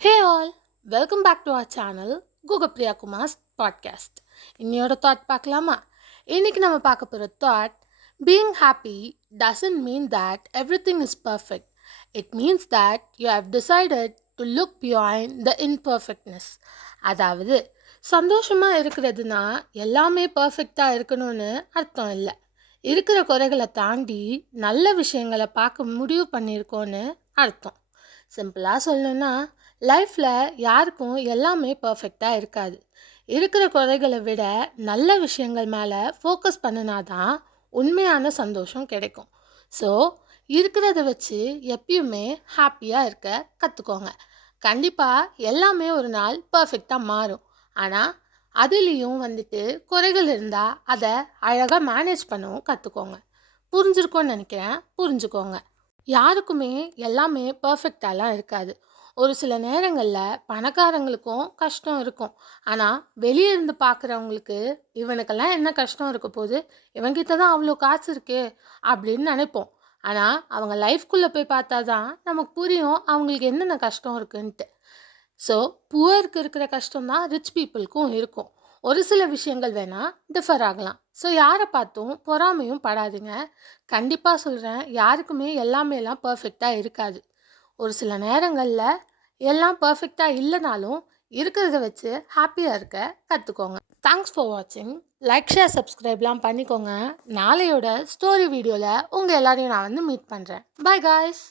Hey all, welcome back to our channel Google Priya Kumar's podcast. இன்னையோட thought பார்க்கலாமா? இன்னைக்கு நம்ம பார்க்க போகிற thought, being happy doesn't mean that everything is perfect. It means that you have decided to look beyond the imperfectness. அதாவது சந்தோஷமாக இருக்கிறதுனா எல்லாமே பர்ஃபெக்டாக இருக்கணும்னு அர்த்தம் இல்லை. இருக்கிற குறைகளை தாண்டி நல்ல விஷயங்களை பார்க்க முடிவு பண்ணியிருக்கோன்னு அர்த்தம். சிம்பிளாக சொல்லணும்னா லைஃப்பில் யாருக்கும் எல்லாமே பர்ஃபெக்டாக இருக்காது. இருக்கிற குறைகளை விட நல்ல விஷயங்கள் மேலே ஃபோக்கஸ் பண்ணினாதான் உண்மையான சந்தோஷம் கிடைக்கும். ஸோ இருக்கிறத வச்சு எப்பயுமே ஹாப்பியாக இருக்க கற்றுக்கோங்க. கண்டிப்பாக எல்லாமே ஒரு நாள் பர்ஃபெக்டாக மாறும். ஆனால் அதுலேயும் குறைகள் இருந்தால் அதை அழகாக மேனேஜ் பண்ணவும் கற்றுக்கோங்க. புரிஞ்சிருக்கோன்னு நினைக்கிறேன். புரிஞ்சுக்கோங்க. யாருக்குமே எல்லாமே பர்ஃபெக்டாலாம் இருக்காது. ஒரு சில நேரங்களில் பணக்காரங்களுக்கும் கஷ்டம் இருக்கும். ஆனால் வெளியே இருந்து பார்க்குறவங்களுக்கு இவனுக்கெல்லாம் என்ன கஷ்டம் இருக்க போகுது, இவன்கிட்ட தான் அவ்வளோ காசு இருக்கே அப்படின்னு நினைப்போம். ஆனால் அவங்க லைஃப்குள்ளே போய் பார்த்தா தான் நமக்கு புரியும் அவங்களுக்கு என்னென்ன கஷ்டம் இருக்குன்ட்டு. ஸோ புவருக்கு இருக்கிற கஷ்டம் தான் ரிச் பீப்புளுக்கும் இருக்கும். ஒரு சில விஷயங்கள் வேணால் டிஃபர் ஆகலாம். ஸோ யாரை பார்த்தும் பொறாமையும் படாதுங்க. கண்டிப்பாக சொல்கிறேன், யாருக்குமே எல்லாமேலாம் பர்ஃபெக்டாக இருக்காது. ஒரு சில நேரங்களில் எல்லாம் பர்ஃபெக்டாக இல்லைனாலும் இருக்கிறத வச்சு ஹாப்பியாக இருக்க கற்றுக்கோங்க. தேங்க்ஸ் ஃபார் வாட்சிங். லைக், ஷேர், சப்ஸ்கிரைப்லாம் பண்ணிக்கோங்க. நாளையோட ஸ்டோரி வீடியோவில் உங்கள் எல்லாரையும் நான் மீட் பண்ணுறேன். By guys.